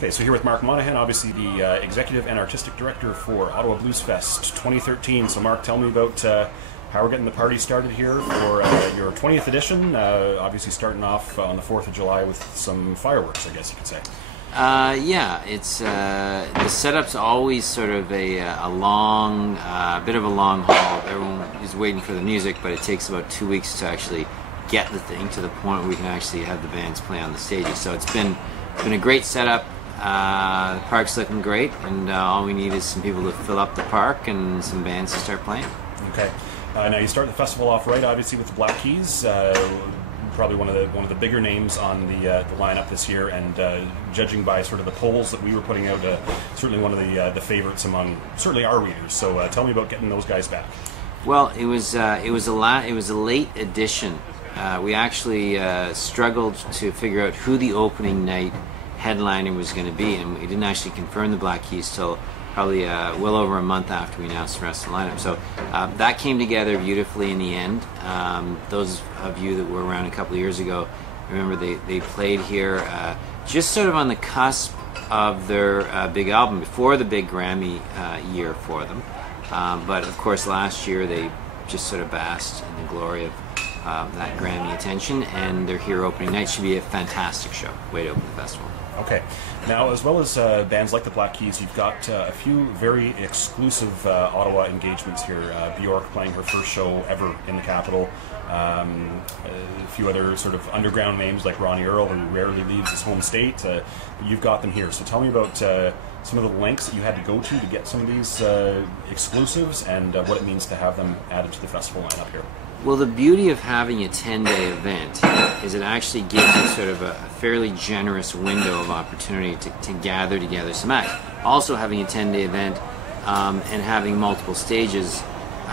Okay, so here with Mark Monahan, obviously the Executive and Artistic Director for Ottawa Bluesfest 2013. So Mark, tell me about how we're getting the party started here for your 20th edition, obviously starting off on the 4th of July with some fireworks, I guess you could say. Yeah, it's the setup's always sort of a long, bit of a long haul. Everyone is waiting for the music, but it takes about 2 weeks to actually get the thing to the point where we can actually have the bands play on the stages. So it's been a great setup. The park's looking great, and all we need is some people to fill up the park and some bands to start playing. Okay. Now you start the festival off right, obviously, with the Black Keys. Probably one of the bigger names on the lineup this year, and judging by sort of the polls that we were putting out, certainly one of the favorites among certainly our readers. So tell me about getting those guys back. Well, it was a late edition. We actually struggled to figure out who the opening night headliner was going to be, and we didn't actually confirm the Black Keys till probably well over a month after we announced the rest of the lineup. So that came together beautifully in the end. Those of you that were around a couple of years ago remember they played here just sort of on the cusp of their big album, before the big Grammy year for them. But of course last year they just sort of basked in the glory of that Grammy attention, and their here opening night should be a fantastic show. Way to open the festival. Okay. Now, as well as bands like the Black Keys, you've got a few very exclusive Ottawa engagements here. Bjork playing her first show ever in the capital. A few other sort of underground names like Ronnie Earl, who rarely leaves his home state. You've got them here. So tell me about some of the lengths that you had to go to get some of these exclusives, and what it means to have them added to the festival lineup here. Well, the beauty of having a 10-day event is it actually gives you sort of a fairly generous window of opportunity to gather together some acts. Also, having a 10-day event and having multiple stages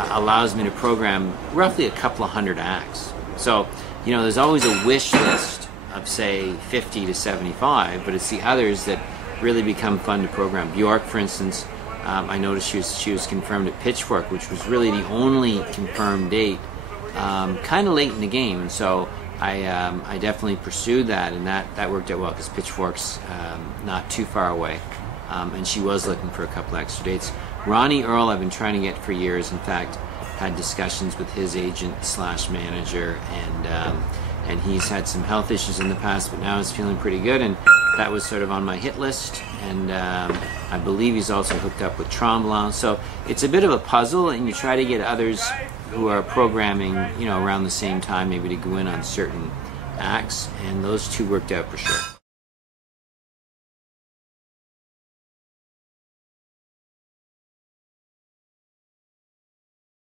allows me to program roughly a couple of hundred acts. So, you know, there's always a wish list of, say, 50 to 75, but it's the others that really become fun to program. Bjork, for instance, I noticed she was confirmed at Pitchfork, which was really the only confirmed date kind of late in the game, and so I definitely pursued that, and that worked out well because Pitchfork's not too far away, and she was looking for a couple extra dates. Ronnie Earl I've been trying to get for years. In fact, had discussions with his agent / manager, and he's had some health issues in the past, but now he's feeling pretty good, and that was sort of on my hit list. And I believe he's also hooked up with Tremblant, so it's a bit of a puzzle, and you try to get others who are programming, you know, around the same time, maybe to go in on certain acts, and those two worked out for sure.